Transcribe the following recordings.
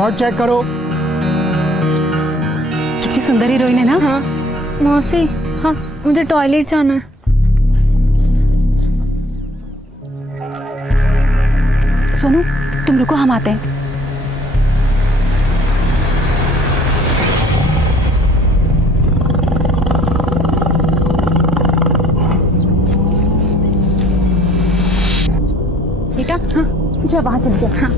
Shot check करो। कितनी सुंदर हीरोइन है ना। हाँ मौसी, हाँ मुझे टॉयलेट जाना है। सोनू तुम रुको, हम आते हैं। बेटा हाँ जा, वहां चल जा। हाँ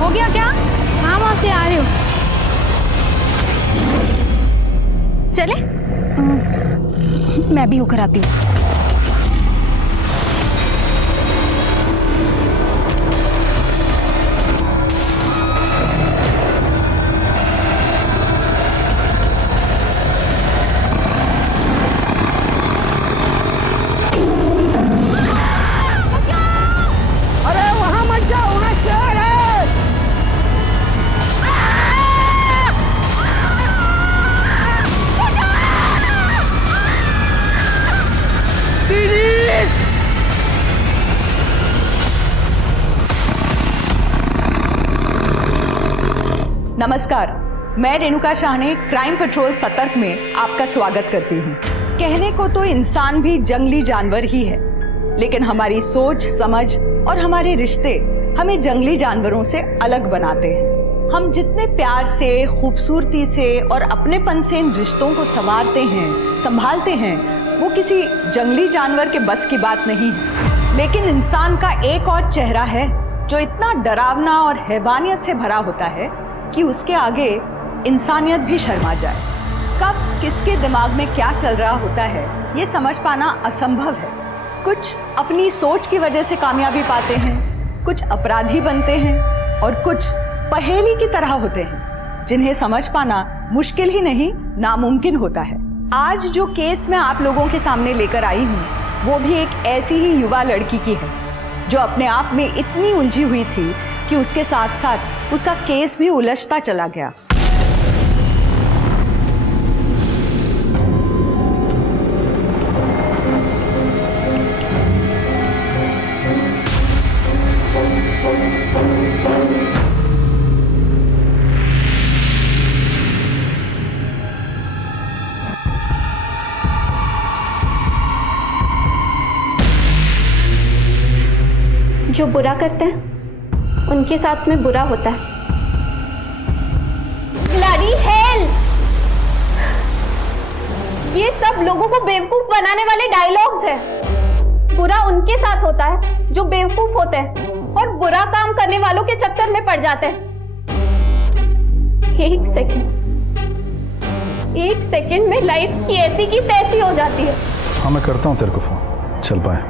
हो गया क्या? हाँ मौसी आ रही हूँ। चले मैं भी होकर आती हूँ। अरे वहां मत जाओ, वहां शेर है। नमस्कार, मैं रेणुका शाहने क्राइम पेट्रोल सतर्क में आपका स्वागत करती हूँ। कहने को तो इंसान भी जंगली जानवर ही है, लेकिन हमारी सोच समझ और हमारे रिश्ते हमें जंगली जानवरों से अलग बनाते हैं। हम जितने प्यार से, खूबसूरती से और अपनेपन से इन रिश्तों को संवारते हैं, संभालते हैं, वो किसी जंगली जानवर के बस की बात नहीं है। लेकिन इंसान का एक और चेहरा है जो इतना डरावना और हैवानियत से भरा होता है कि उसके आगे इंसानियत भी शर्मा जाए। कब किसके दिमाग में क्या चल रहा होता है ये समझ पाना असंभव है। कुछ अपनी सोच की वजह से कामयाबी पाते हैं, कुछ अपराधी बनते हैं और कुछ पहेली की तरह होते हैं जिन्हें समझ पाना मुश्किल ही नहीं नामुमकिन होता है। आज जो केस मैं आप लोगों के सामने लेकर आई हूँ वो भी एक ऐसी ही युवा लड़की की है जो अपने आप में इतनी उलझी हुई थी कि उसके साथ साथ उसका केस भी उलझता चला गया। जो बुरा करते हैं उनके साथ में बुरा होता है। Bloody hell! ये सब लोगों को बेवकूफ बनाने वाले डायलॉग्स हैं। बुरा उनके साथ होता है जो बेवकूफ होते हैं और बुरा काम करने वालों के चक्कर में पड़ जाते हैं। एक सेकंड में लाइफ की ऐसी की तैसी हो जाती है। हाँ मैं करता हूँ तेरे को फोन, चल पाए।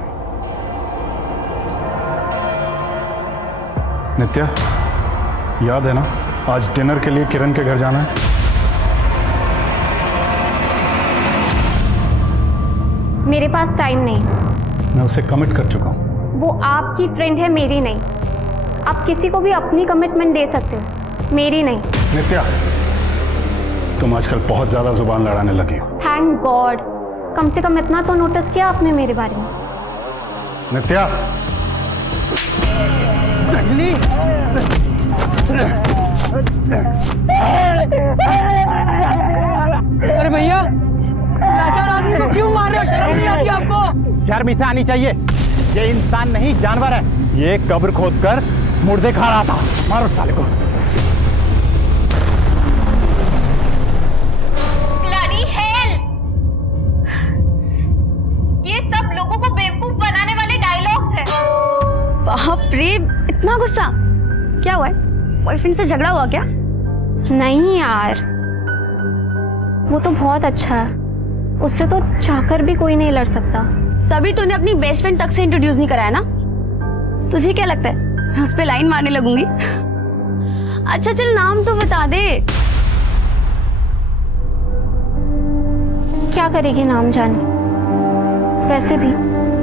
नित्या, याद है ना आज डिनर के लिए किरण के घर जाना है? मेरे पास टाइम नहीं। मैं उसे कमिट कर चुका हूँ। वो आपकी फ्रेंड है, मेरी नहीं। आप किसी को भी अपनी कमिटमेंट दे सकते हो, मेरी नहीं। नित्या, तुम आजकल बहुत ज्यादा जुबान लड़ाने लगी हो। थैंक गॉड, कम से कम इतना तो नोटिस किया आपने मेरे बारे में। नित्या, अरे भैया, लाचार आदमी को क्यों मार रहे हो? शर्म नहीं आती आपको? शर्म इसे आनी चाहिए। ये इंसान नहीं जानवर है। ये कब्र खोदकर मुर्दे खा रहा था। मारो साले को। Bloody hell! ये सब लोगों को बेवकूफ बनाने वाले डायलॉग्स हैं। बाप रे, इतना गुस्सा क्या हुआ है? बॉयफ्रेंड से झगड़ा हुआ क्या? नहीं यार, वो तो बहुत अच्छा है। उससे तो चाहकर भी कोई नहीं लड़ सकता। तभी तूने अपनी बेस्ट फ्रेंड तक से इंट्रोड्यूस नहीं कराया ना? तुझे क्या लगता है मैं उस पे लाइन मारने लगूंगी? अच्छा चल नाम तो बता दे। क्या करेगी नाम जाने। वैसे भी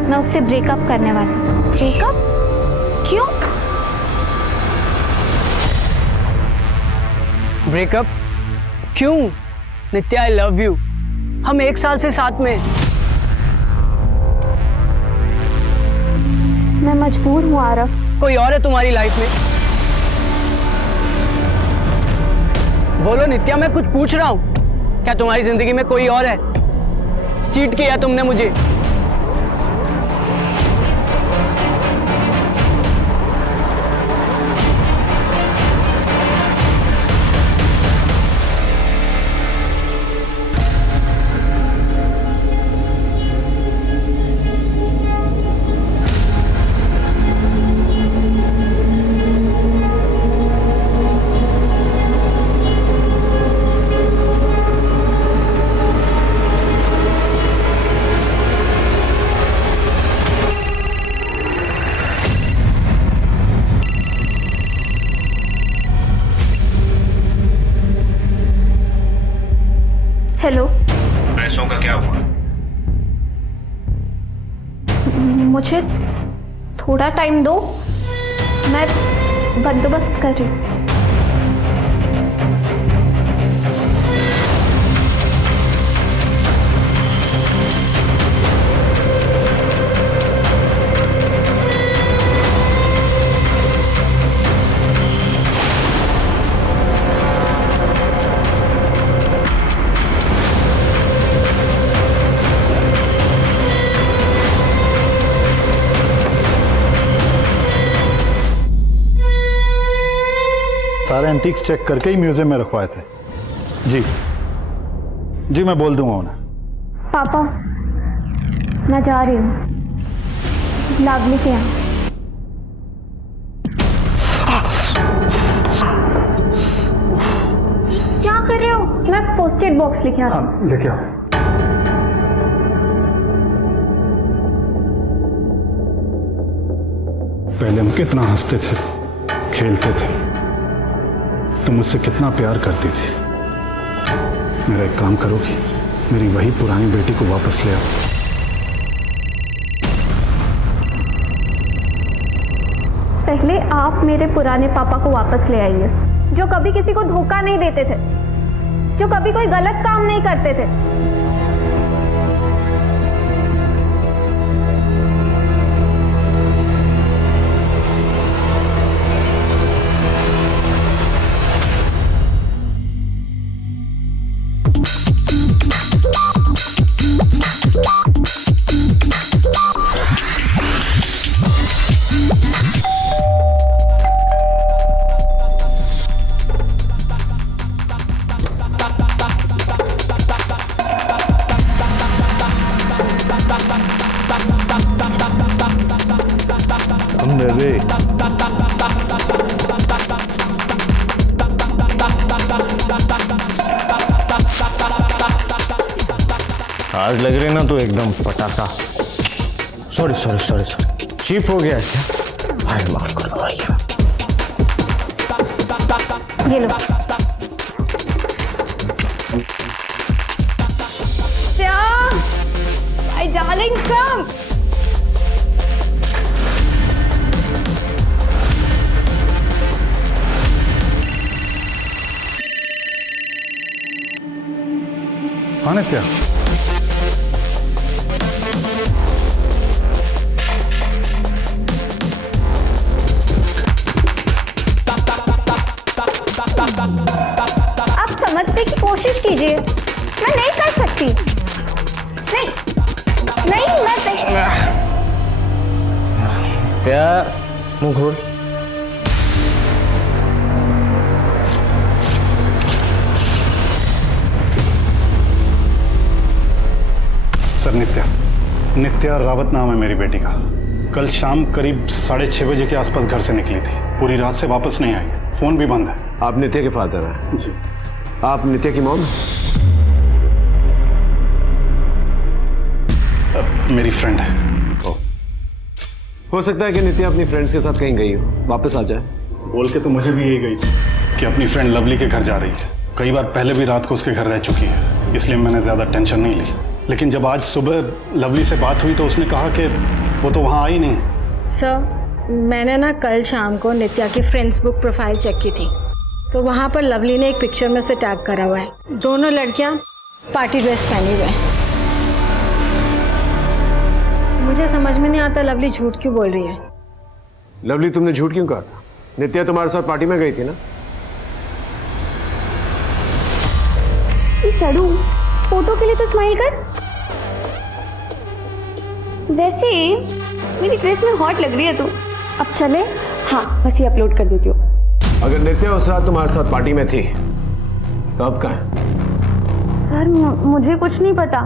मैं उससे ब्रेकअप करने वाली हूँ। ब्रेकअप? क्यों? ब्रेकअप क्यों? नित्या, आई लव यू। हम 1 साल से साथ में। मैं मजबूर हूँ आरव। कोई और है तुम्हारी लाइफ में? बोलो नित्या, मैं कुछ पूछ रहा हूँ। क्या तुम्हारी जिंदगी में कोई और है? चीट किया तुमने मुझे। हेलो, पैसों का क्या हुआ? मुझे थोड़ा टाइम दो, मैं बंदोबस्त कर रही हूँ। सारे एंटीक्स चेक करके ही म्यूजियम में रखवाए थे। जी जी, मैं बोल दूंगा उन्हें। पापा, मैं जा रही हूँ लावली के यहाँ। क्या कर रहे हो? मैं पोस्टेड बॉक्स लेके आती हूँ। हाँ, लेके आओ। पहले हम कितना हंसते थे, खेलते थे, तुम मुझसे कितना प्यार करती थी। मेरा एक काम करोगी? मेरी वही पुरानी बेटी को वापस ले आओ। पहले आप मेरे पुराने पापा को वापस ले आइए, जो कभी किसी को धोखा नहीं देते थे, जो कभी कोई गलत काम नहीं करते थे। आज लग रही ना तो एकदम पटाखा। Sorry sorry sorry sorry, cheap हो गया क्या? भाई माफ कर दो भैया। ये लो। My darling, come. हाँ नित्या, आप समझने की कोशिश कीजिए। मैं नहीं कर सकती। नहीं नहीं, मैं नहीं। क्या मुंह खोल। सर नित्या रावत नाम है मेरी बेटी का। कल शाम करीब 6:30 बजे के आसपास घर से निकली थी, पूरी रात से वापस नहीं आई, फोन भी बंद है। आप नित्या के फादर हैं? जी। आप नित्या की मॉम? मेरी फ्रेंड है। हो सकता है कि नित्या अपनी फ्रेंड्स के साथ कहीं गई हो, वापस आ जाए। बोल के तो मुझे भी यही गई कि अपनी फ्रेंड लवली के घर जा रही है। कई बार पहले भी रात को उसके घर रह चुकी है, इसलिए मैंने ज़्यादा टेंशन नहीं ली। लेकिन जब आज सुबह लवली से बात हुई तो उसने कहा कि वो तो वहाँ आई नहीं। सर, मैंने ना कल शाम को नित्या की फ्रेंड्स बुक प्रोफाइल चेक की थी, तो वहाँ पर लवली ने एक पिक्चर में से टैग करा हुआ है। दोनों लड़कियाँ पार्टी ड्रेस पहनी हुई हैं। मुझे समझ में नहीं आता लवली झूठ क्यों बोल रही है। लवली, तुमने झूठ क्यों कहा था? नित्या तुम्हारे साथ पार्टी में गई थी ना? सड़ू, फोटो के लिए तो स्माइल कर। वैसे मेरी ड्रेस में हॉट लग रही है तू। अब चले? हाँ, बस ये अपलोड कर देती हूँ। अगर नित्या उस रात तुम्हारे साथ पार्टी में थी तो अब कहाँ है? सर मुझे कुछ नहीं पता।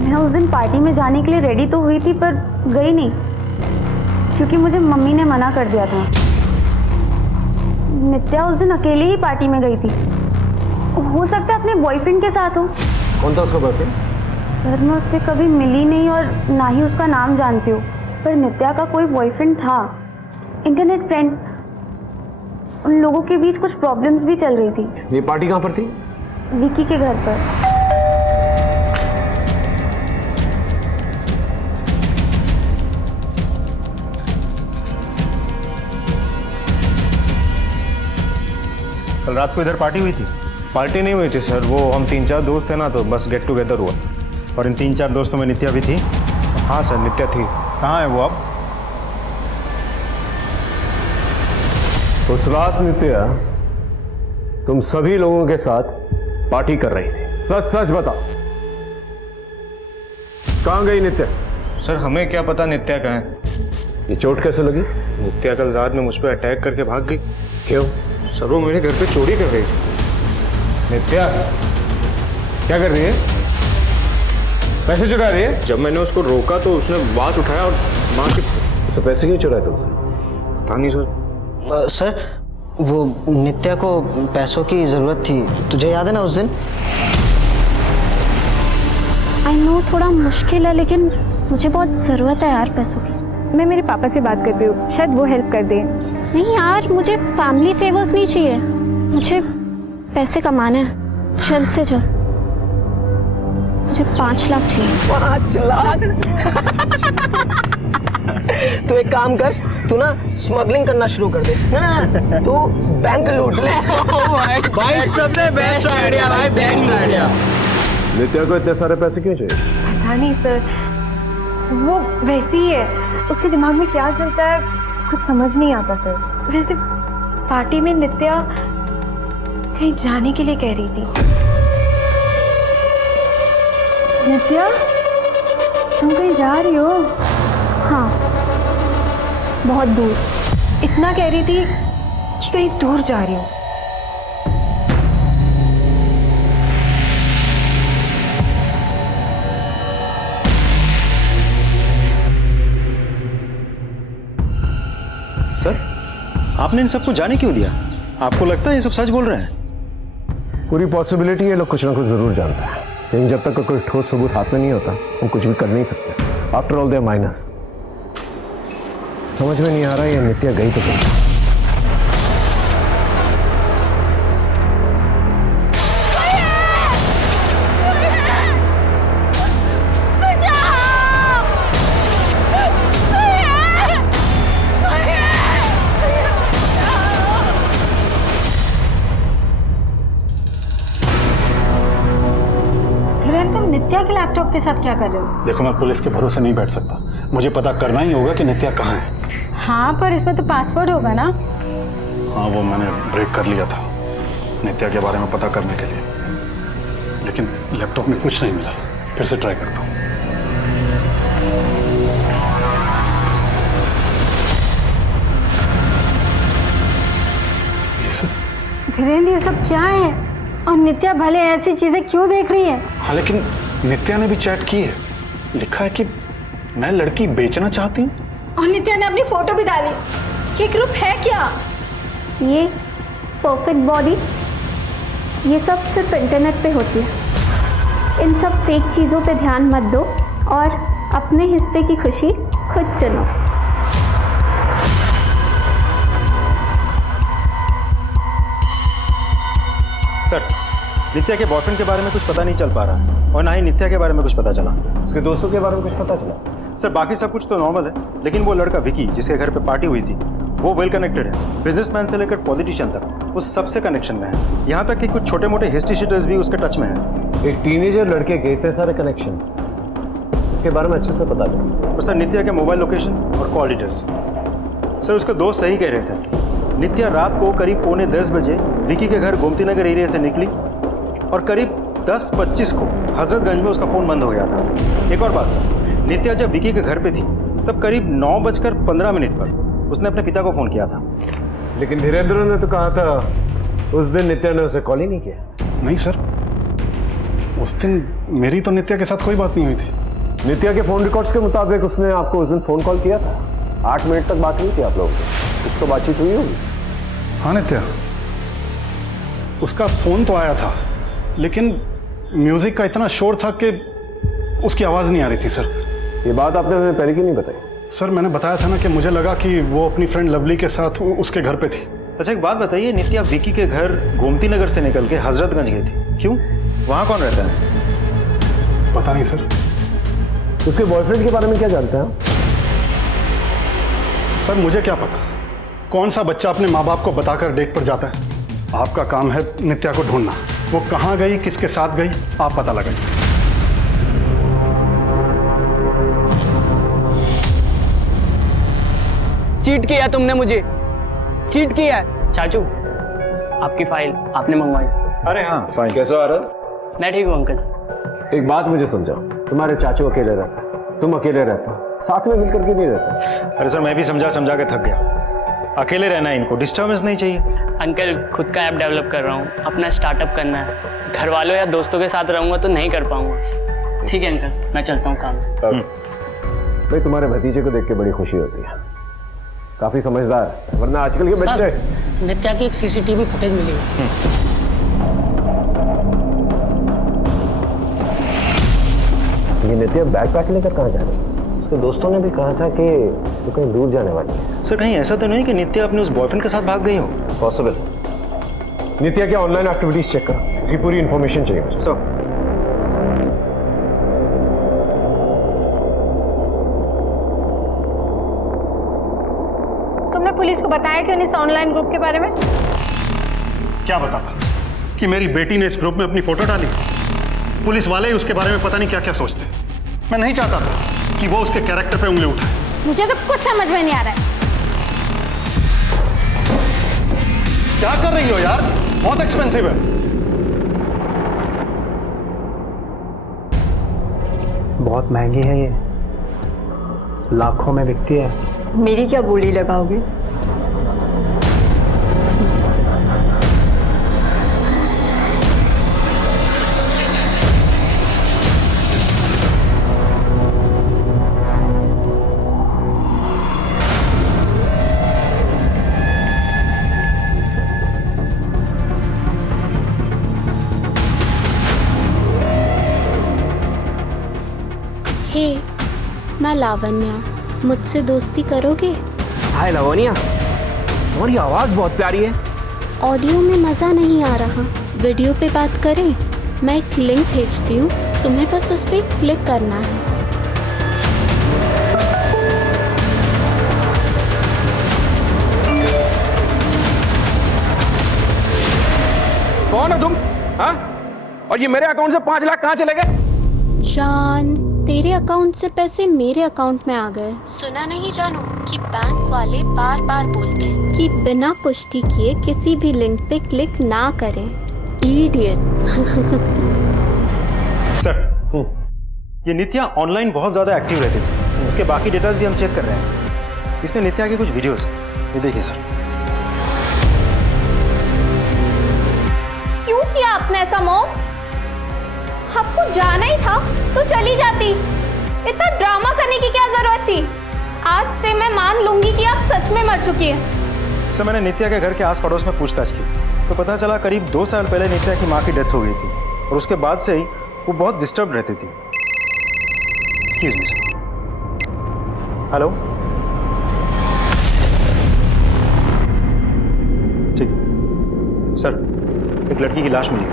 मैं उस दिन पार्टी में जाने के लिए रेडी तो हुई थी पर गई नहीं, क्योंकि मुझे मम्मी ने मना कर दिया था। नित्या उस दिन अकेले ही पार्टी में गई थी। हो सकता है अपने बॉयफ्रेंड के साथ हो। कौन था उसका बॉयफ्रेंड? सर मैं उससे कभी मिली नहीं और ना ही उसका नाम जानती हूँ, पर नित्या का कोई बॉयफ्रेंड था, इंटरनेट फ्रेंड। उन लोगों के बीच कुछ प्रॉब्लम्स भी चल रही थी। ये पार्टी कहाँ पर थी? विकी के घर पर। कल रात को इधर पार्टी हुई थी? पार्टी नहीं हुई थी सर, वो हम 3-4 दोस्त थे ना, तो बस गेट टुगेदर हुआ। और इन 3-4 दोस्तों में नित्या भी थी? हाँ सर, नित्या थी। कहाँ है वो अब? उस रात नित्या तुम सभी लोगों के साथ पार्टी कर रही थी, सच सच बताओ, कहाँ गई नित्या? सर हमें क्या पता नित्या कहाँ है। ये चोट कैसे लगी? नित्या कल रात में मुझ पर अटैक करके भाग गई। क्यों? सर वो मेरे घर पे चोरी कर रही थी। नित्या क्या कर रही है? पैसे चुरा रही है? जब मैंने उसको रोका तो उसने बांस उठाया और मार के। उससे पैसे क्यों चुराए तुमसे? पता नहीं सर। सर वो नित्या को पैसों की जरूरत थी, तुझे याद है ना उस दिन? आई नो थोड़ा मुश्किल है, लेकिन मुझे बहुत ज़रूरत है यार पैसों की। मैं मेरे पापा से बात करती हूँ, शायद वो हेल्प कर दे। नहीं यार, मुझे फैमिली फेवर्स नहीं चाहिए, मुझे पैसे कमाने हैं, जल्द से जल्द। मुझे 5 लाख चाहिए। 5 लाख? तो एक काम कर, तू ना स्मगलिंग करना शुरू कर दे ना, तू बैंक लूट ले। भाई सबसे बेस्ट आइडिया भाई, बेस्ट आइडिया। नित्या को इतने सारे पैसे क्यों चाहिए? पता नहीं सर, वो वैसी ही है, उसके दिमाग में क्या चलता है कुछ समझ नहीं आता सर। वैसे पार्टी में नित्या कहीं जाने के लिए कह रही थी। नित्या तुम कहीं जा रही हो? हाँ, बहुत दूर। इतना कह रही थी कि कहीं दूर जा रही हो। सर आपने इन सबको जाने क्यों दिया? आपको लगता है ये सब सच बोल रहे हैं? पूरी पॉसिबिलिटी ये लोग कुछ ना कुछ जरूर जानता है, लेकिन जब तक कोई ठोस सबूत हाथ में नहीं होता वो कुछ भी कर नहीं सकते। After all they are minus. समझ में नहीं आ रहा ये नित्या गई तो कहीं। तुम नित्या के लैपटॉप के साथ क्या कर रहे हो? देखो मैं पुलिस के भरोसे नहीं बैठ सकता, मुझे पता करना ही होगा कि नित्या कहाँ है। हाँ, पर इसमें तो पासवर्ड होगा ना? हाँ वो मैंने ब्रेक कर लिया था नित्या के बारे में पता करने के लिए, लेकिन लैपटॉप में कुछ नहीं मिला। फिर से ट्राई करता हूँ। धीरेन्द्र ये सब क्या है? और नित्या भले ऐसी चीजें क्यों देख रही है? हाँ लेकिन नित्या ने भी चैट की है, लिखा है कि मैं लड़की बेचना चाहती हूँ। और नित्या ने अपनी फोटो भी डाली। ये ग्रुप है क्या? ये परफेक्ट बॉडी, ये सब सिर्फ इंटरनेट पे होती है। इन सब फेक चीज़ों पे ध्यान मत दो और अपने हिस्से की खुशी खुद चुनो। सर नित्या के बॉयफ्रेंड के बारे में कुछ पता नहीं चल पा रहा और ना ही नित्या के बारे में कुछ पता चला। उसके दोस्तों के बारे में कुछ पता चला? सर बाकी सब कुछ तो नॉर्मल है, लेकिन वो लड़का विकी जिसके घर पे पार्टी हुई थी वो वेल कनेक्टेड है, बिजनेसमैन से लेकर पॉलिटिशियन तक वो सबसे कनेक्शन में है। यहाँ तक कि कुछ छोटे मोटे हिस्ट्री शीटर्स भी उसके टच में है। एक टीनेजर लड़के के इतने सारे कनेक्शंस, इसके बारे में अच्छे से पता करें। और सर नित्या के मोबाइल लोकेशन और कॉल डिटेल्स सर उसका दोस्त सही कह रहे थे। नित्या रात को करीब 9:45 बजे विकी के घर गोमती नगर एरिया से निकली और करीब 10:25 को हजरतगंज में उसका फ़ोन बंद हो गया था। एक और बात सर, नित्या जब विकी के घर पे थी तब करीब 9:15 पर उसने अपने पिता को फ़ोन किया था। लेकिन धीरेन्द्र ने तो कहा था उस दिन नित्या ने उसे कॉल ही नहीं किया। नहीं सर, उस दिन मेरी तो नित्या के साथ कोई बात नहीं हुई थी। नित्या के फोन रिकॉर्ड्स के मुताबिक उसने आपको उस दिन फोन कॉल किया था। 8 मिनट तक बात हुई थी आप लोगों की, कुछ तो बातचीत हुई होगी। हाँ नित्या, उसका फोन तो आया था लेकिन म्यूजिक का इतना शोर था कि उसकी आवाज नहीं आ रही थी सर। ये बात आपने हमें पहले क्यों नहीं बताई? सर मैंने बताया था ना कि मुझे लगा कि वो अपनी फ्रेंड लवली के साथ उसके घर पे थी। अच्छा एक बात बताइए, नित्या विकी के घर गोमती नगर से निकल के हजरतगंज गई थी, क्यों? वहाँ कौन रहता है? पता नहीं सर। उसके बॉयफ्रेंड के बारे में क्या जानते हैं आप? सर मुझे क्या पता, कौन सा बच्चा अपने माँ बाप को बताकर डेट पर जाता है। आपका काम है नित्या को ढूंढना, वो कहाँ गई, किसके साथ गई, आप पता लगाइए। चीट किया तुमने मुझे, चीट किया है। चाचू आपकी फाइल आपने मंगवाई। अरे हाँ फाइल। कैसा आ रहा? मैं ठीक हूँ अंकल। एक बात मुझे समझाओ, तुम्हारे चाचू अकेले रहते, तुम अकेले रहते, साथ में मिलकर के नहीं रहते। अरे सर मैं भी समझा समझा के थक गया। अकेले रहना है, इनको डिस्टर्बेंस नहीं चाहिए। अंकल खुद का ऐप डेवलप कर रहा हूँ, अपना स्टार्टअप करना है। घर वालों या दोस्तों के साथ रहूँगा तो नहीं कर पाऊँगा। ठीक है अंकल, मैं चलता हूँ काम। भाई तुम्हारे भतीजे को देख के बड़ी खुशी होती है, काफी समझदार है, वरना आजकल के बच्चे। नित्या की एक सीसीटीवी फुटेज मिली है। ये नित्या बैग पैक लेकर कहाँ जा रही है? उसके दोस्तों ने भी कहा था कि वो कहीं दूर जाने वाली है। सर कहीं ऐसा तो नहीं कि नित्या अपने उस बॉयफ्रेंड के साथ भाग गई हो? पॉसिबल। नित्या के ऑनलाइन एक्टिविटीज चेक करो, इसकी पूरी इंफॉर्मेशन चाहिए मुझे। सर तुमने पुलिस को बताया क्यों इस ऑनलाइन ग्रुप के बारे में? क्या बताता कि मेरी बेटी ने इस ग्रुप में अपनी फोटो डाली? पुलिस वाले ही उसके बारे में पता नहीं क्या क्या सोचते हैं। मैं नहीं चाहता था कि वो उसके कैरेक्टर पे उंगली उठाए। मुझे तो कुछ समझ में नहीं आ रहा है। क्या कर रही हो यार, बहुत एक्सपेंसिव है। बहुत महंगी है ये, लाखों में बिकती है। मेरी क्या बोली लगाओगे? हे, मैं लावण्या, मुझसे दोस्ती करोगे? हाय लवनिया, तुम्हारी आवाज बहुत प्यारी है। ऑडियो में मज़ा नहीं आ रहा, वीडियो पे बात करें? मैं एक लिंक भेजती हूँ, तुम्हें बस उस पर क्लिक करना है। कौन हो तुम? हाँ? और ये मेरे अकाउंट से 5 लाख कहाँ चले गए? जान, तेरे अकाउंट से पैसे मेरे अकाउंट में आ गए। सुना नहीं जानू कि बैंक वाले बार बार बोलते हैं कि बिना पुष्टि किए किसी भी लिंक पे क्लिक ना करें। इडियट। सर ये नित्या ऑनलाइन बहुत ज्यादा एक्टिव रहती थी, उसके बाकी डेटास भी हम चेक कर रहे हैं। इसमें नित्या की कुछ वीडियोस हैं, ये देखिए सर। क्यों किया आपने ऐसा मॉम? आपको जाना ही था तो चली जाती, इतना ड्रामा करने की क्या जरूरत थी? आज से मैं मान लूंगी कि आप सच में मर चुकी हैं। सर मैंने नित्या के घर के आस पड़ोस में पूछताछ की तो पता चला करीब 2 साल पहले नित्या की माँ की डेथ हो गई थी और उसके बाद से ही वो बहुत डिस्टर्ब रहती थी। Excuse me sir. हेलो, ठीक है सर, एक लड़की की लाश मिली है।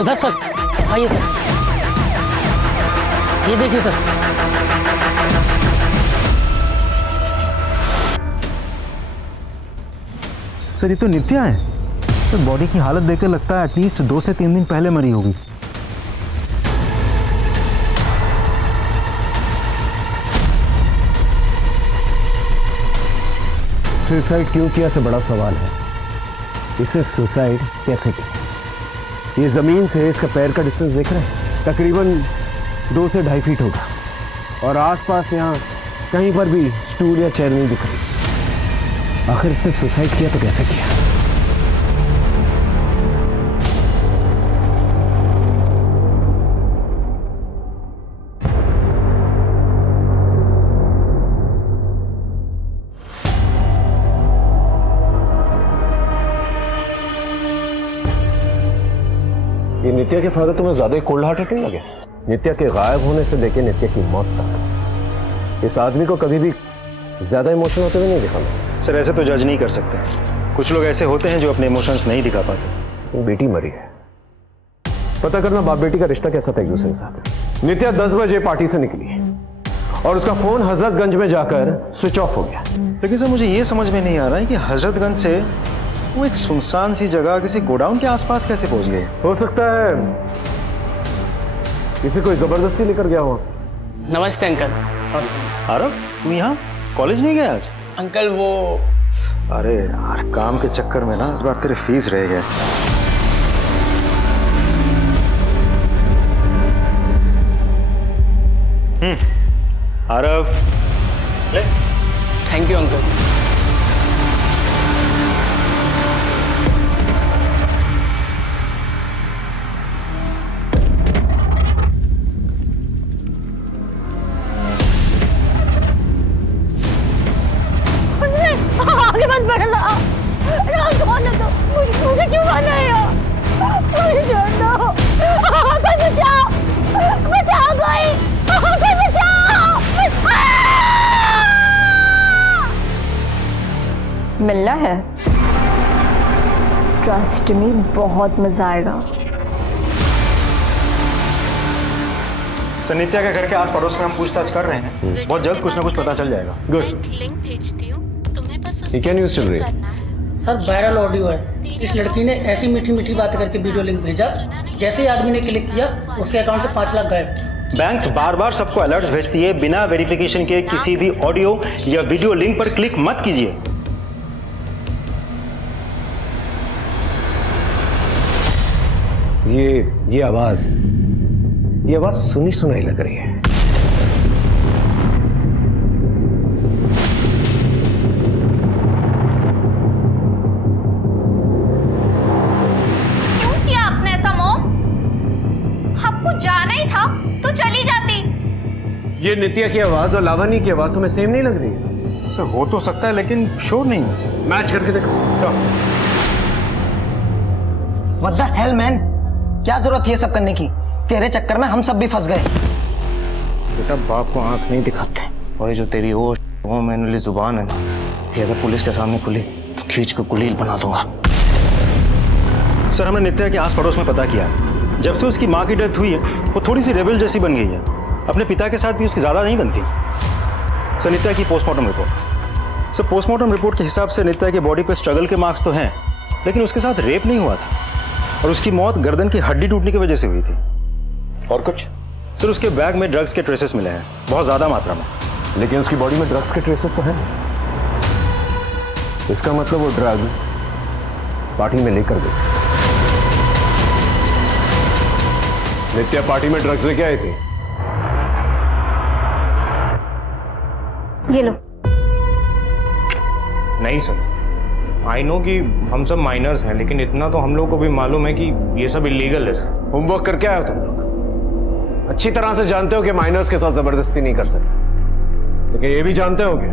उधर सर, आइए सर, ये देखिए सर। सर ये तो नित्या है। तो बॉडी की हालत देखकर लगता है एटलीस्ट 2 से 3 दिन पहले मरी होगी। सुसाइड क्यों किया से बड़ा सवाल है, इसे सुसाइड कैसे किया। ये जमीन से इसका पैर का डिस्टेंस देख रहे हैं, तकरीबन 2 से 2.5 फीट होगा, और आसपास यहाँ कहीं पर भी स्टूल या चेयर नहीं दिख रही। आखिर इसने सुसाइड किया तो कैसे किया। ये नित्या के फादर तुम्हें ज्यादा कोल्ड हार्टेड नहीं लगे? नित्या के गायब होने से लेके नित्या की मौत तक इस आदमी को कभी भी ज्यादा इमोशनल होते हुए नहीं दिखा मैं। सर ऐसे तो जज नहीं कर सकते, कुछ लोग ऐसे होते हैं जो अपने इमोशंस नहीं दिखा पाते। बेटी मरी है, पता करना बाप बेटी का रिश्ता कैसा था एक दूसरे के साथ। नित्या 10 बजे पार्टी से निकली और उसका फोन हजरतगंज में जाकर स्विच ऑफ हो गया। लेकिन सर मुझे ये समझ में नहीं आ रहा है कि हजरतगंज से वो एक सुनसान सी जगह किसी गोडाउन के आसपास कैसे पहुंच गए। हो सकता है किसी कोई जबरदस्ती लेकर गया हो। नमस्ते अंकल। आरव तू यहाँ कॉलेज नहीं गया आज? अंकल वो अरे यार काम के चक्कर में ना इस बार तेरे फीस रह गए। आरव ले। Thank you uncle. आगे मत बढ़ना, मुझे क्यों मारना है यार? मुझे छोड़ दो, कोई बचाओ, बचाओ कोई बचाओ। मिलना है? ट्रस्ट मी, बहुत मजा आएगा। सर नित्या के घर के आस पड़ोस में हम पूछताछ कर रहे हैं, बहुत जल्द कुछ ना कुछ पता चल जाएगा। गुड। ये क्या न्यूज़ चल रही है? सर वायरल ऑडियो है, इस लड़की ने ऐसी मीठी मीठी बात करके वीडियो लिंक भेजा, जैसे ही आदमी ने क्लिक किया उसके अकाउंट से 5 लाख गायब। बैंक्स बार बार सबको अलर्ट भेजती है, बिना वेरिफिकेशन के किसी भी ऑडियो या वीडियो लिंक पर क्लिक मत कीजिए। ये आवाज सुनी सुनाई लग रही है। क्यों किया आपने ऐसा मॉम? आपको जाना ही था तो चली जाती। ये नित्या की आवाज और लावनी की आवाज तुम्हें सेम नहीं लग रही है? सर हो तो सकता है लेकिन श्योर नहीं है। मैच करके देखो। Sir What the hell man? क्या जरूरत ये सब करने की? तेरे चक्कर में हम सब भी फंस गए। बेटा बाप को आंख नहीं दिखाते, और ये जो तेरी वो मैनुअली जुबान है ना, ये अगर पुलिस के सामने खुली तो खींच कर गुलील बना दूंगा। सर हमने नित्या के आस पड़ोस में पता किया है, जब से उसकी माँ की डेथ हुई है वो थोड़ी सी रेबल जैसी बन गई है। अपने पिता के साथ भी उसकी ज़्यादा नहीं बनती। सर नित्या की postmortem report. Sir postmortem report के हिसाब से नित्या की बॉडी पर स्ट्रगल के मार्क्स तो हैं, लेकिन उसके साथ रेप नहीं हुआ था, और उसकी मौत गर्दन की हड्डी टूटने की वजह से हुई थी। और कुछ? सर उसके बैग में ड्रग्स के ट्रेसेस मिले हैं, बहुत ज़्यादा मात्रा में। लेकिन उसकी बॉडी में ड्रग्स के ट्रेसेस तो हैं। इसका मतलब वो ड्रग पार्टी में लेकर गई। नित्या पार्टी में ड्रग्स लेके आई थी। ये लो। नहीं सर, आई नो कि हम सब माइनर्स हैं, लेकिन इतना तो हम लोग को भी मालूम है कि ये सब इलीगल है। होमवर्क करके आए हो तुम लोग? अच्छी तरह से जानते हो कि माइनर्स के साथ जबरदस्ती नहीं कर सकते, लेकिन ये भी जानते हो कि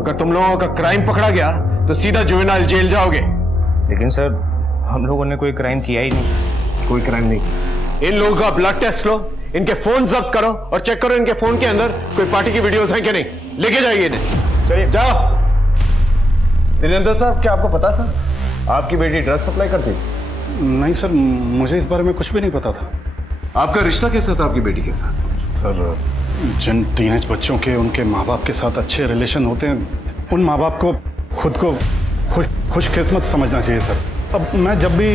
अगर तुम लोगों का क्राइम पकड़ा गया तो सीधा जुवेनाइल जेल जाओगे। लेकिन सर हम लोगों ने कोई क्राइम किया ही नहीं। कोई क्राइम नहीं। इन लोगों का ब्लड टेस्ट लो, इनके फोन जब्त करो और चेक करो इनके फोन के अंदर कोई पार्टी की वीडियोस हैं कि नहीं। लेके जाइए इन्हें। चलिए जाओ। दिनेंद्र साहब, क्या आपको पता था आपकी बेटी ड्रग सप्लाई करती? नहीं सर, मुझे इस बारे में कुछ भी नहीं पता था। आपका रिश्ता कैसा था आपकी बेटी के साथ? सर जिन टीनेज बच्चों के उनके माँ बाप के साथ अच्छे रिलेशन होते हैं, उन माँ बाप को खुद को खुशकिस्मत समझना चाहिए सर। अब मैं जब भी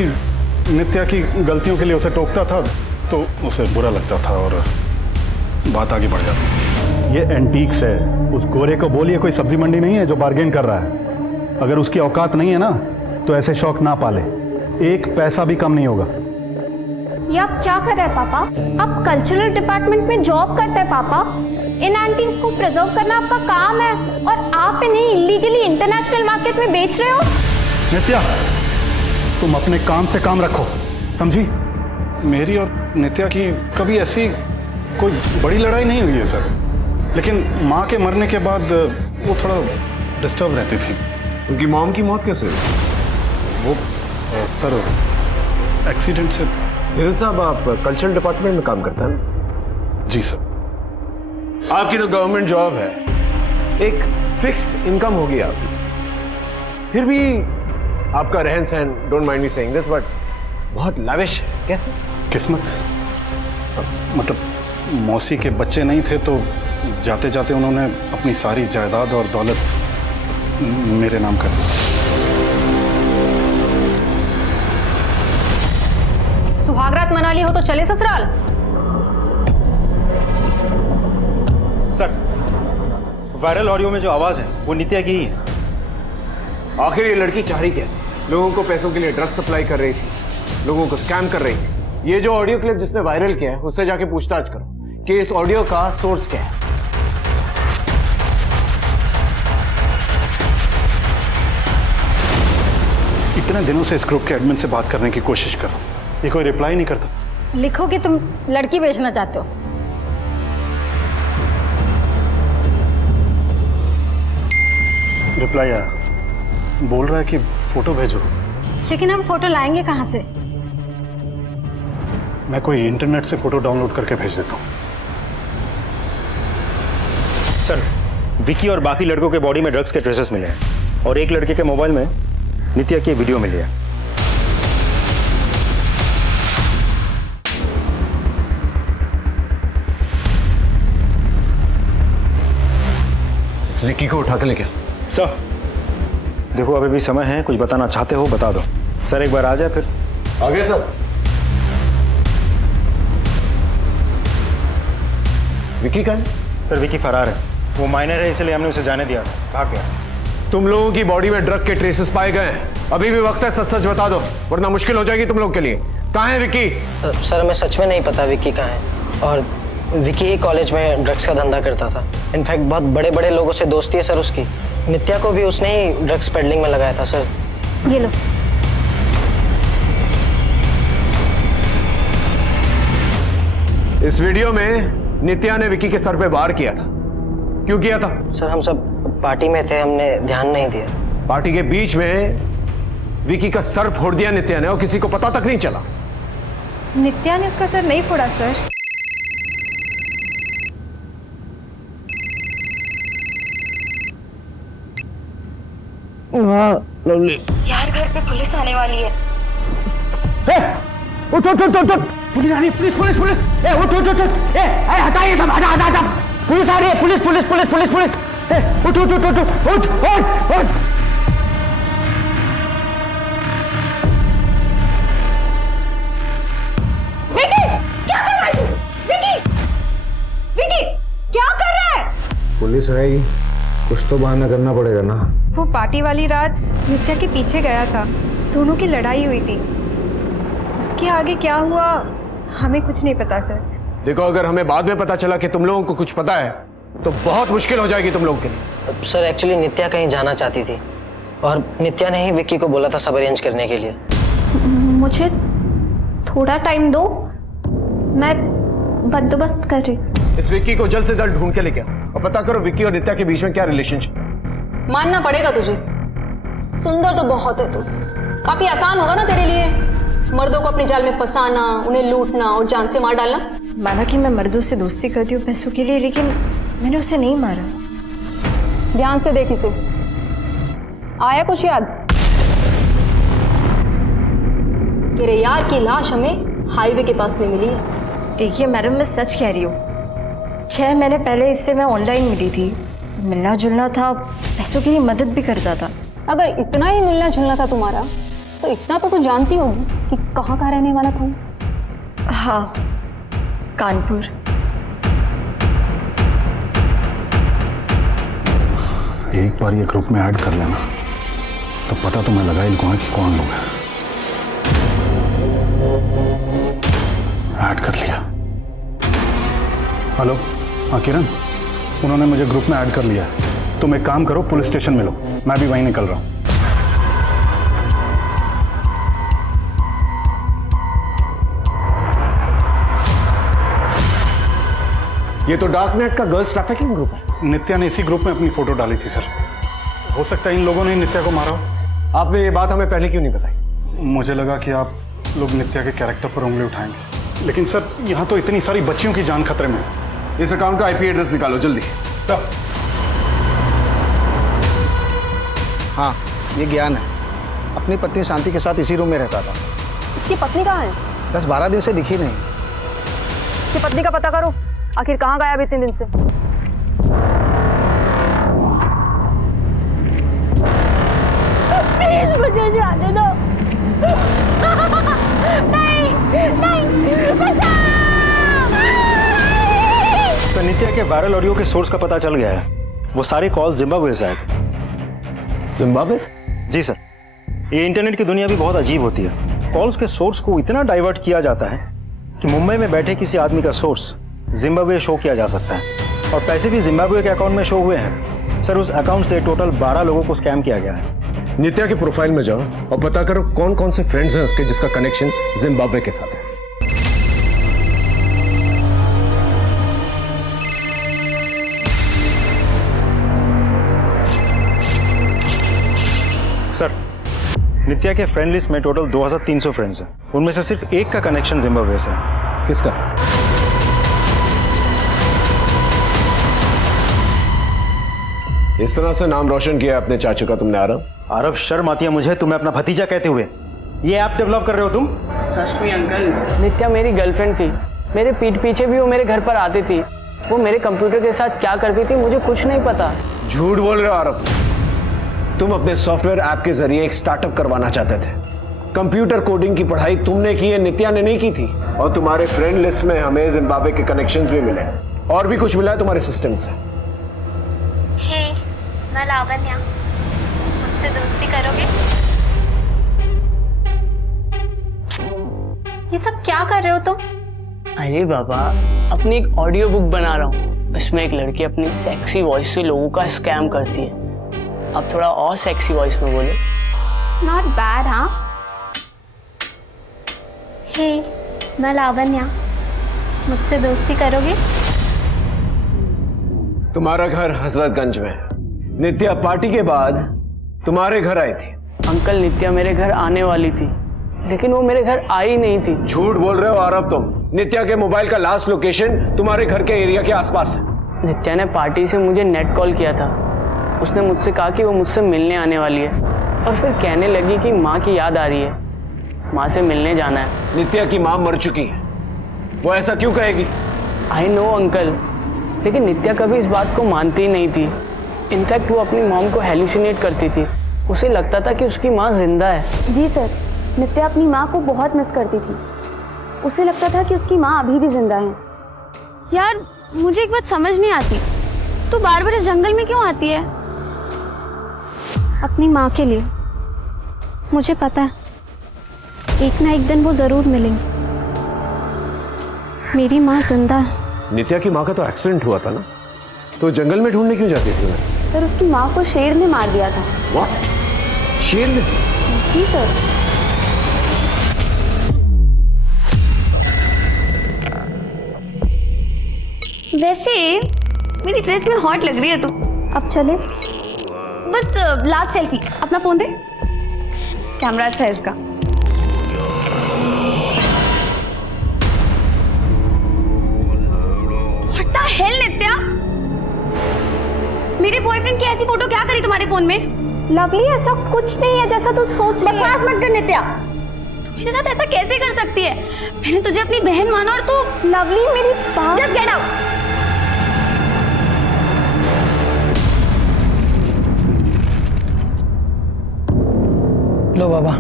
नित्या की गलतियों के लिए उसे टोकता था तो उसे बुरा लगता था और बात आगे बढ़ जाती थी। ये एंटीक्स है, उस गोरे को बोलिए कोई सब्जी मंडी नहीं है जो बार्गेन कर रहा है। अगर उसकी औकात नहीं है ना तो ऐसे शौक ना पाले, एक पैसा भी कम नहीं होगा। ये आप क्या कर रहे हैं पापा? आप कल्चरल डिपार्टमेंट में जॉब करते हैं पापा। इन एंटीज को प्रिजर्व करना आपका काम है और आप इन्हें इलीगली इंटरनेशनल मार्केट में बेच रहे हो। नित्या, तुम अपने काम से काम रखो, समझी? मेरी और नित्या की कभी ऐसी कोई बड़ी लड़ाई नहीं हुई है सर, लेकिन माँ के मरने के बाद वो थोड़ा डिस्टर्ब रहती थी। उनकी मॉम की मौत कैसे हुई? वो सर एक्सीडेंट से। हिरल साहब, आप कल्चरल डिपार्टमेंट में काम करते हैं? जी सर। आपकी तो गवर्नमेंट जॉब है, एक फिक्स्ड इनकम होगी आपकी, फिर भी आपका रहन सहन, don't mind me saying this, but बहुत लाविश है। कैसे? किस्मत, मतलब मौसी के बच्चे नहीं थे तो जाते जाते उन्होंने अपनी सारी जायदाद और दौलत मेरे नाम कर दी। सुहागरात मना ली हो तो चले ससुराल। सर, वायरल ऑडियो में जो आवाज है वो नित्या की ही है। आखिर ये लड़की चाह रही क्या? लोगों को पैसों के लिए ड्रग्स सप्लाई कर रही थी, लोगों को स्कैम कर रही थी। ये जो ऑडियो क्लिप जिसने वायरल किया है उससे जाके पूछताछ करो कि इस ऑडियो का सोर्स क्या है। इतने दिनों से इस ग्रुप के एडमिन से बात करने की कोशिश कर रहा हूं, ये कोई रिप्लाई नहीं करता। लिखो कि तुम लड़की बेचना चाहते हो। रिप्लाई आया, बोल रहा है कि फोटो भेजो। लेकिन हम फोटो लाएंगे कहाँ से? मैं कोई इंटरनेट से फोटो डाउनलोड करके भेज देता हूँ। सर, विकी और बाकी लड़कों के बॉडी में ड्रग्स के ट्रेसेस मिले हैं और एक लड़के के मोबाइल में नित्या की वीडियो मिली है। विकी को उठा के लेके। सर, देखो अभी भी समय है, कुछ बताना चाहते हो बता दो। सर एक बार आ जाए फिर। आगे सर। विकी कहाँ है? सर विकी फरार है, वो माइनर है इसलिए हमने उसे जाने दिया। कहा क्या? तुम लोगों की बॉडी में ड्रग के ट्रेसेस पाए गए हैं, अभी भी वक्त है, सच सच बता दो वरना मुश्किल हो जाएगी तुम लोग के लिए। कहाँ है विकी? सर हमें सच में नहीं पता विकी कहाँ है, और विकी ही कॉलेज में ड्रग्स का धंधा करता था। इनफैक्ट बहुत बड़े बड़े लोगों से दोस्ती है सर उसकी। नित्या को भी उसने ही ड्रग्स पेडलिंग में लगाया था सर। ये लो। इस वीडियो में नित्या ने विकी के सर पे वार किया था। क्यों किया था? सर हम सब पार्टी में थे, हमने ध्यान नहीं दिया। पार्टी के बीच में विकी का सर फोड़ दिया नित्या ने और किसी को पता तक नहीं चला। नित्या ने उसका सर नहीं फोड़ा सर। यार घर पे पुलिस आने वाली है। उठ उठ उठ उठ, पुलिस आ रही है, पुलिस पुलिस पुलिस। ए उठ उठ उठ, ए हटा ये सब, हटा हटा हटा, पुलिस आ रही है, police police police police police. ए उठ उठ उठ उठ उठ उठ उठ। विकी क्या कर रहा है तू? विकी विकी क्या कर रहा है? पुलिस आएगी, कुछ तो बहाना करना पड़ेगा ना। वो पार्टी वाली रात नित्या के पीछे गया था, दोनों की लड़ाई हुई थी। उसके आगे क्या हुआ हमें कुछ नहीं पता सर। देखो अगर हमें बाद में पता चला कि तुम लोगों को कुछ पता है तो बहुत मुश्किल हो जाएगी तुम लोगों के लिए। सर एक्चुअली नित्या कहीं जाना चाहती थी और नित्या ने ही विक्की को बोला था सब अरेंज करने के लिए। मुझे थोड़ा टाइम दो, मैं बंदोबस्त कर रही हूँ। इस विक्की को जल्द से जल्द ढूंढ के लेके आओ और पता करो विक्की और नित्या के बीच में क्या रिलेशनशिप। मानना पड़ेगा तुझे, सुंदर तो बहुत है तू। काफी आसान होगा ना तेरे लिए मर्दों को अपने जाल में फंसाना, उन्हें लूटना और जान से मार डालना। माना कि मैं मर्दों से दोस्ती करती हूँ पैसों के लिए, लेकिन मैंने उसे नहीं मारा। ध्यान से देख इसे, आया कुछ याद? तेरे यार की लाश हमें हाईवे के पास में मिली है। देखिए मैडम, मैं सच कह रही हूँ। 6 महीने पहले इससे मैं ऑनलाइन मिली थी, मिलना जुलना था, पैसों के लिए मदद भी करता था। अगर इतना ही मिलना जुलना था तुम्हारा तो इतना तो तू जानती होगी कि कहाँ का रहने वाला था। हाँ, कानपुर। एक बार ये ग्रुप में ऐड कर लेना, तो पता तो मैं लगा ही लूंगा कि कौन लोग हैं। ऐड कर लिया। हेलो, हाँ किरण, उन्होंने मुझे ग्रुप में ऐड कर लिया है। तुम एक काम करो, पुलिस स्टेशन मिलो, मैं भी वहीं निकल रहा हूँ। ये तो डार्क नेट का गर्ल्स ट्रैफिकिंग ग्रुप है। नित्या ने इसी ग्रुप में अपनी फोटो डाली थी सर। हो सकता है इन लोगों ने नित्या को मारा हो। आपने ये बात हमें पहले क्यों नहीं बताई? मुझे लगा कि आप लोग नित्या के कैरेक्टर पर उंगली उठाएंगे, लेकिन सर यहाँ तो इतनी सारी बच्चियों की जान खतरे में है। इस अकाउंट का आईपी एड्रेस निकालो जल्दी। सर। हाँ, ये ज्ञान है। अपनी पत्नी शांति के साथ इसी रूम में रहता था। इसकी पत्नी कहाँ है? 10-12 दिन से दिखी नहीं। इसकी पत्नी का पता करो, आखिर कहाँ गायब इतने दिन से। प्लीज मुझे जाने दो। नहीं, नहीं, बचाओ। सर, नित्या के वायरल ऑडियो के सोर्स का पता चल गया है। वो सारे कॉल जिम्बाब्वे से आए थे। जिम्बाब्वे? जी सर। ये इंटरनेट की दुनिया भी बहुत अजीब होती है। कॉल्स के सोर्स को इतना डाइवर्ट किया जाता है कि मुंबई में बैठे किसी आदमी का सोर्स जिम्बाब्वे शो किया जा सकता है, और पैसे भी जिम्बाब्वे के अकाउंट में शो हुए हैं। सर, उस अकाउंट से टोटल 12 लोगों को स्कैम किया गया है। नित्या के प्रोफाइल में जाओ और पता करो कौन कौन से फ्रेंड्स हैं उसके जिसका कनेक्शन जिम्बाब्वे के साथ है। सर, नित्या के फ्रेंड लिस्ट में टोटल 2300 फ्रेंड्स हैं। उनमें से सिर्फ एक का कनेक्शन जिम्बाब्वे से है। किसका? इस तरह से नाम रोशन किया अपने चाचू का तुमने। आरव, आरव, शर्म आती है मुझे तुम्हें अपना भतीजा कहते हुए। ये ऐप डेवलप कर रहे हो तुम? ट्रस्ट मी अंकल, नित्या मेरी गर्लफ्रेंड थी। मेरे पीठ पीछे भी वो मेरे घर पर आती थी। वो मेरे कंप्यूटर के साथ क्या करती थी मुझे कुछ नहीं पता। झूठ बोल रहे हो आरव। तुम अपने सॉफ्टवेयर ऐप के जरिए एक स्टार्टअप करवाना चाहते थे। कंप्यूटर कोडिंग की पढ़ाई तुमने की है, नित्या ने नहीं की थी। और तुम्हारे फ्रेंड लिस्ट में हमें जिम्बाब्वे के कनेक्शंस भी मिले, और भी कुछ मिला है तुम्हारे सिस्टम से। हे, मैं लावण्या, मुझसे दोस्ती करोगे? ये सब क्या कर रहे हो तुम? अरे बाबा, अपनी एक ऑडियो बुक बना रहा हूँ। उसमें एक लड़की अपनी सेक्सी वॉइस से लोगों का स्कैम करती है। अब थोड़ा और सेक्सी वॉइस में बोले। नॉट बैड, हाँ। हे, मैं लावण्या, मुझसे दोस्ती करोगे? तुम्हारा घर हजरतगंज में है। नित्या पार्टी के बाद तुम्हारे घर आई थी। अंकल, नित्या मेरे घर आने वाली थी, लेकिन वो मेरे घर आई नहीं थी। झूठ बोल रहे हो आरव तुम। नित्या के मोबाइल का लास्ट लोकेशन तुम्हारे घर के एरिया के आसपास है। नित्या ने पार्टी से मुझे नेट कॉल किया था। उसने मुझसे कहा कि वो मुझसे मिलने आने वाली है, और फिर कहने लगी कि माँ की याद आ रही है, माँ से मिलने जाना है। नित्या की माँ मर चुकी है, वो ऐसा क्यों कहेगी? आई नो अंकल, लेकिन नित्या कभी इस बात को मानती ही नहीं थी। इनफैक्ट वो अपनी मॉम को हेलुसिनेट करती थी। उसे लगता था कि उसकी माँ जिंदा है। जी सर, नित्या अपनी माँ को बहुत मिस करती थी। उसे लगता था कि उसकी माँ अभी भी जिंदा है। यार, मुझे एक बात समझ नहीं आती, तू बार बार इस जंगल में क्यों आती है? अपनी माँ के लिए। मुझे पता है एक ना एक दिन वो जरूर मिलेंगी। मेरी माँ जिंदा है। नित्या की माँ का तो एक्सीडेंट हुआ था ना, तो जंगल में ढूंढने क्यों जाती थी? सर, उसकी माँ को शेर ने मार दिया था। व्हाट? शेर ने? जी सर। वैसे मेरी ड्रेस में हॉट लग रही है तू। अब चले? बस लास्ट सेल्फी। अपना फोन दे, कैमरा अच्छा है इसका। What the hell, नित्या? मेरे बॉयफ्रेंड की ऐसी फोटो क्या करी तुम्हारे फोन में? लवली, ऐसा कुछ नहीं है जैसा तू सोच रही है। बकवास मत कर नित्या। तू मेरे साथ ऐसा कैसे कर सकती है? मैंने तुझे अपनी बहन माना और तू। लवली, मेरी बात। Just get out. लो बाबा,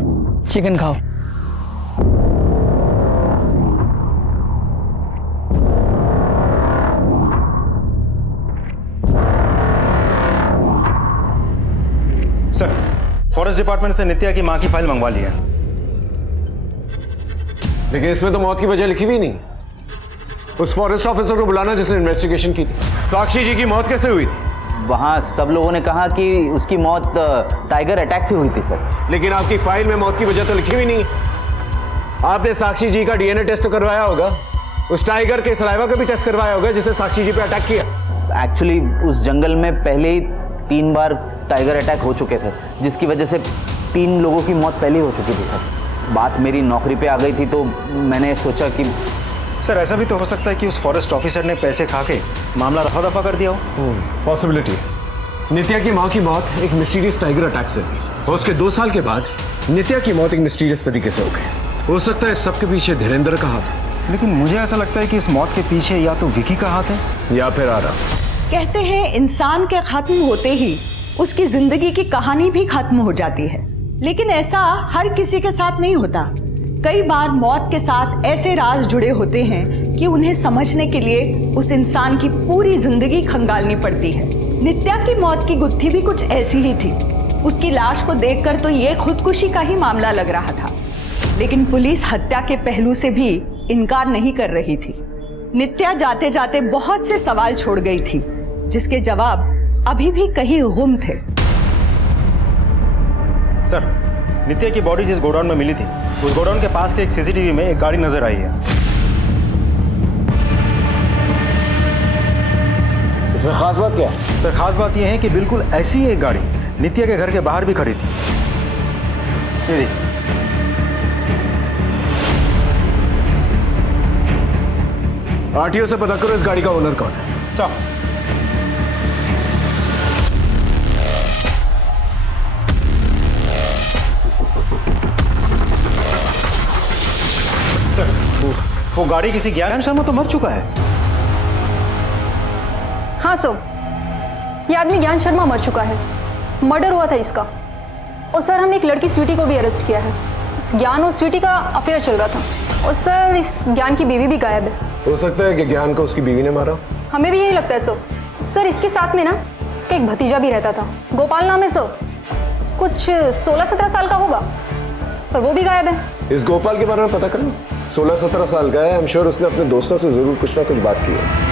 चिकन खाओ। सर, फॉरेस्ट डिपार्टमेंट से नित्या की माँ की फाइल मंगवा ली है। लेकिन इसमें तो मौत की वजह लिखी हुई नहीं। उस फॉरेस्ट ऑफिसर को बुलाना जिसने इन्वेस्टिगेशन की थी। साक्षी जी की मौत कैसे हुई? वहाँ सब लोगों ने कहा कि उसकी मौत टाइगर अटैक से हुई थी सर। लेकिन आपकी फाइल में मौत की वजह तो लिखी हुई नहीं। आपने साक्षी जी का डीएनए टेस्ट तो करवाया होगा, उस टाइगर के सलाइवा का भी टेस्ट करवाया होगा जिसने साक्षी जी पे अटैक किया। एक्चुअली उस जंगल में पहले ही 3 बार टाइगर अटैक हो चुके थे, जिसकी वजह से 3 लोगों की मौत पहले हो चुकी थी सर। बात मेरी नौकरी पे आ गई थी तो मैंने सोचा कि सर ऐसा भी तो हो सकता है कि उस फॉरेस्ट ऑफिसर ने पैसे खा के मामला रफा दफा कर दिया हो। पॉसिबिलिटी है। नित्या की माँ की मौत एक मिस्टीरियस टाइगर अटैक से हुई और उसके 2 साल के बाद नित्या की मौत एक मिस्टीरियस तरीके से हो गई। हो सकता है सबके पीछे धीरेन्द्र का हाथ है। लेकिन मुझे ऐसा लगता है कि इस मौत के पीछे या तो विकी का हाथ है या फिर आरा। कहते हैं इंसान के खत्म होते ही उसकी जिंदगी की कहानी भी खत्म हो जाती है, लेकिन ऐसा हर किसी के साथ नहीं होता। कई बार मौत के साथ ऐसे राज जुड़े होते हैं कि उन्हें समझने के लिए उस इंसान की पूरी जिंदगी खंगालनी पड़ती है। नित्या की मौत की गुत्थी भी कुछ ऐसी ही थी। उसकी लाश को देखकर तो ये खुदकुशी का ही मामला लग रहा था, लेकिन पुलिस हत्या के पहलू से भी इनकार नहीं कर रही थी। नित्या जाते जाते बहुत से सवाल छोड़ गई थी, जिसके जवाब अभी भी कहीं गुम थे। सर, नित्या की बॉडी जिस गोडाउन में मिली थी, उस गोडाउन के पास के एक सीसीटीवी में एक गाड़ी नजर आई है। इसमें खास बात क्या है? सर खास बात यह है कि बिल्कुल ऐसी एक गाड़ी नित्या के घर के बाहर भी खड़ी थी। ये देखिए। आरटीओ से पता करो इस गाड़ी का ओनर कौन है। चलो। सर, वो गाड़ी किसी ज्ञान शर्मा तो मर चुका है। हाँ सर, ये आदमी ज्ञान शर्मा मर चुका है। मर्डर हुआ था इसका। और सर हमने एक लड़की स्वीटी को भी अरेस्ट किया है। इस ज्ञान और स्वीटी का अफेयर चल रहा था। और सर इस ज्ञान की बीवी भी गायब है। हो सकता है कि ज्ञान को उसकी बीवी ने मारा। हमें भी यही लगता है सर। सर इसके साथ में ना इसका एक भतीजा भी रहता था, गोपाल नाम है सर। कुछ 16-17 साल का होगा, पर वो भी गायब है। इस गोपाल के बारे में पता कर लो। 16-17 साल का है। आई एम श्योर उसने अपने दोस्तों से जरूर कुछ ना कुछ बात की है।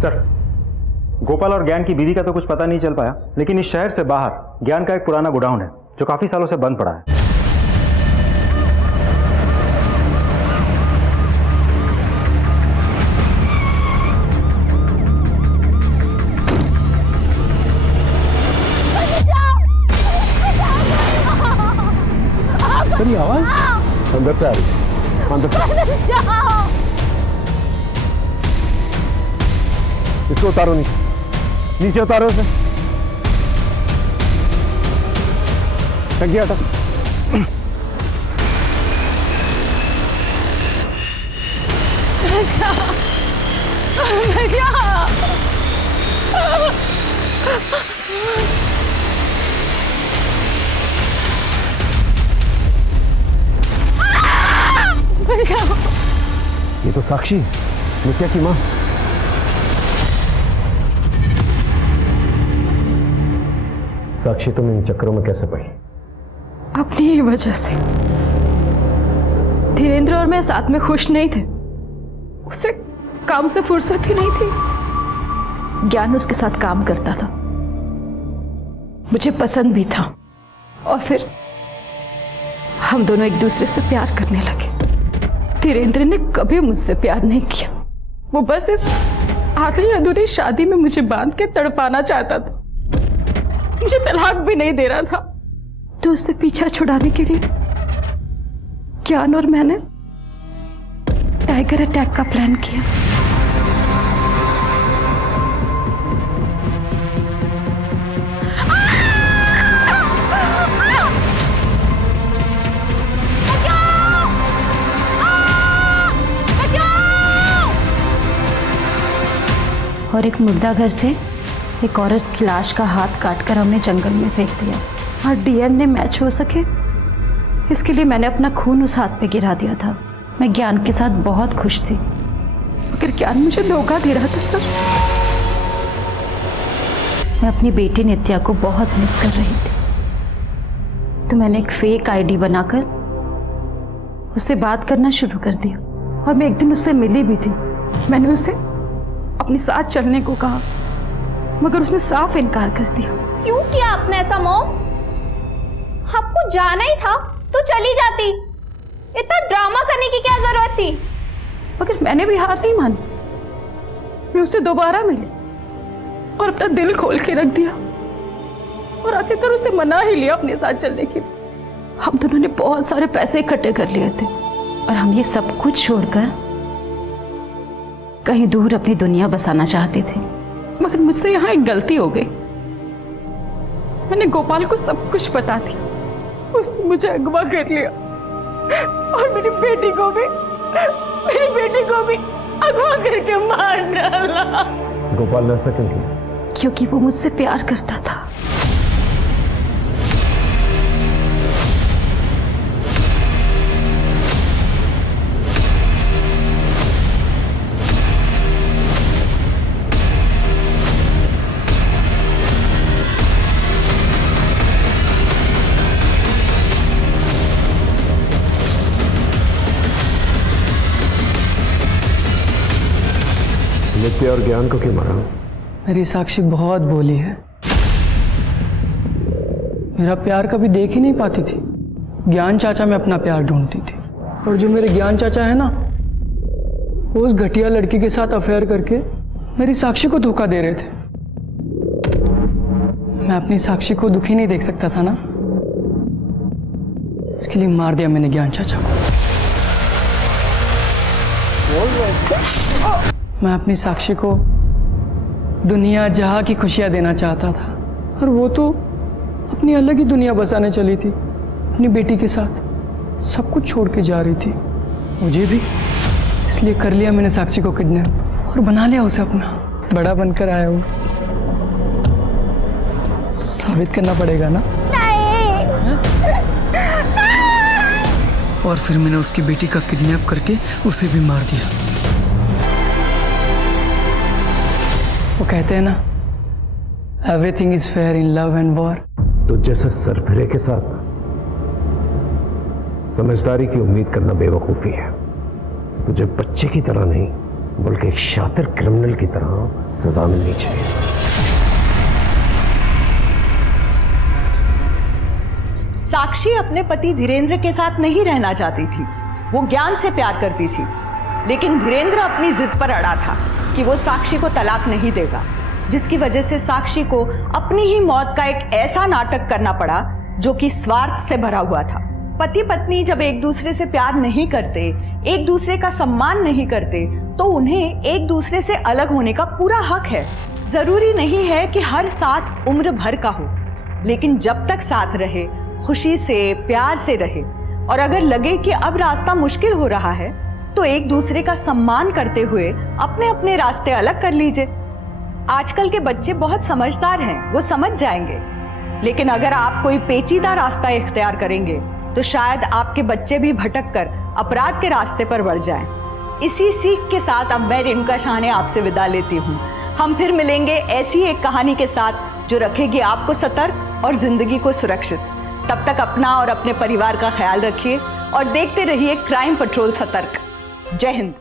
सर, गोपाल और ज्ञान की बीवी का तो कुछ पता नहीं चल पाया, लेकिन इस शहर से बाहर ज्ञान का एक पुराना गोडाउन है जो काफी सालों से बंद पड़ा है। सर ये आवाज अंदर से आ रही है। अंदर इसको उतारो, नीचे उतारो उसे। टंकी हटा। ये तो साक्षी, नित्या की माँ। साक्षी तुम इन चक्करों में कैसे पड़ी? अपनी ही वजह से। धीरेन्द्र और मैं साथ में खुश नहीं थे। उसे काम से फुर्सत ही नहीं थी। ज्ञान उसके साथ काम करता था, मुझे पसंद भी था, और फिर हम दोनों एक दूसरे से प्यार करने लगे। धीरेन्द्र ने कभी मुझसे प्यार नहीं किया। वो बस इस आधी अधूरी शादी में मुझे बांध के तड़पाना चाहता था। मुझे तलाक भी नहीं दे रहा था। तो उससे पीछा छुड़ाने के लिए ज्ञान और मैंने टाइगर अटैक का प्लान किया। और एक मुर्दा घर से एक औरत की लाश का हाथ काटकर हमने जंगल में फेंक दिया, और डीएनए मैच हो सके इसके लिए मैंने अपना खून उस हाथ पे गिरा दिया था। मैं ज्ञान के साथ बहुत खुश थी, मगर ज्ञान मुझे धोखा दे रहा था सर। मैं अपनी बेटी नित्या को बहुत मिस कर रही थी, तो मैंने एक फेक आईडी बनाकर उससे बात करना शुरू कर दिया। और मैं एक दिन उससे मिली भी थी। मैंने उसे अपने साथ चलने को कहा, मगर उसने साफ इनकार कर दिया। क्यों किया आपने ऐसा मॉम? आपको जाना ही था तो चली जाती, इतना ड्रामा करने की क्या जरूरत थी? मगर मैंने भी हार नहीं मानी। मैं उससे दोबारा मिली और अपना दिल खोल के रख दिया, और आखिरकार उसे मना ही लिया अपने साथ चलने के लिए। हम दोनों ने बहुत सारे पैसे इकट्ठे कर लिए थे, और हम ये सब कुछ छोड़कर कहीं दूर अपनी दुनिया बसाना चाहते थे। मगर मुझसे यहाँ एक गलती हो गई। मैंने गोपाल को सब कुछ बता दिया। उसने मुझे अगवा कर लिया और मेरी बेटी को भी अगवा करके मार डाला। गोपाल ने ऐसा क्यों किया? क्योंकि वो मुझसे प्यार करता था। नित्या और ज्ञान को क्यों मारा? मेरी साक्षी बहुत भोली है, मेरा प्यार कभी देख ही नहीं पाती थी। ज्ञान चाचा में अपना प्यार ढूंढती थी, और जो मेरे ज्ञान चाचा है ना, वो उस घटिया लड़की के साथ अफेयर करके मेरी साक्षी को धोखा दे रहे थे। मैं अपनी साक्षी को दुखी नहीं देख सकता था ना, इसके लिए मार दिया मैंने ज्ञान चाचा को। मैं अपनी साक्षी को दुनिया जहां की खुशियां देना चाहता था, और वो तो अपनी अलग ही दुनिया बसाने चली थी अपनी बेटी के साथ। सब कुछ छोड़ के जा रही थी, मुझे भी। इसलिए कर लिया मैंने साक्षी को किडनैप और बना लिया उसे अपना। बड़ा बनकर आया हूँ, साबित करना पड़ेगा ना। और फिर मैंने उसकी बेटी का किडनैप करके उसे भी मार दिया। वो कहते हैं ना, everything is fair in love and war. तो जैसे सरफिरे के साथ समझदारी की उम्मीद करना बेवकूफी है। तुझे बच्चे की तरह नहीं, बल्कि एक शातिर क्रिमिनल की तरह सजा मिलनी चाहिए। साक्षी अपने पति धीरेन्द्र के साथ नहीं रहना चाहती थी, वो ज्ञान से प्यार करती थी। लेकिन धीरेन्द्र अपनी जिद पर अड़ा था कि वो साक्षी को तलाक नहीं देगा, जिसकी वजह से साक्षी को अपनी ही मौत का एक ऐसा नाटक करना पड़ा जो कि स्वार्थ से भरा हुआ था। पति पत्नी जब एक दूसरे से प्यार नहीं करते, एक दूसरे का सम्मान नहीं करते, तो उन्हें एक दूसरे से अलग होने का पूरा हक है। जरूरी नहीं है कि हर साथ उम्र भर का हो, लेकिन जब तक साथ रहे, खुशी से प्यार से रहे, और अगर लगे कि अब रास्ता मुश्किल हो रहा है, तो एक दूसरे का सम्मान करते हुए अपने अपने रास्ते अलग कर लीजिए। आजकल के बच्चे बहुत समझदार हैं, वो समझ जाएंगे। लेकिन अगर आप कोई पेचीदा रास्ता इख्तियार करेंगे, तो शायद आपके बच्चे भी भटक कर अपराध के रास्ते पर बढ़ जाएं। इसी सीख के साथ अब मैं रेणुका शाहने आपसे विदा लेती हूँ। हम फिर मिलेंगे ऐसी एक कहानी के साथ जो रखेगी आपको सतर्क और जिंदगी को सुरक्षित। तब तक अपना और अपने परिवार का ख्याल रखिए और देखते रहिए क्राइम पेट्रोल सतर्क। जय हिंद।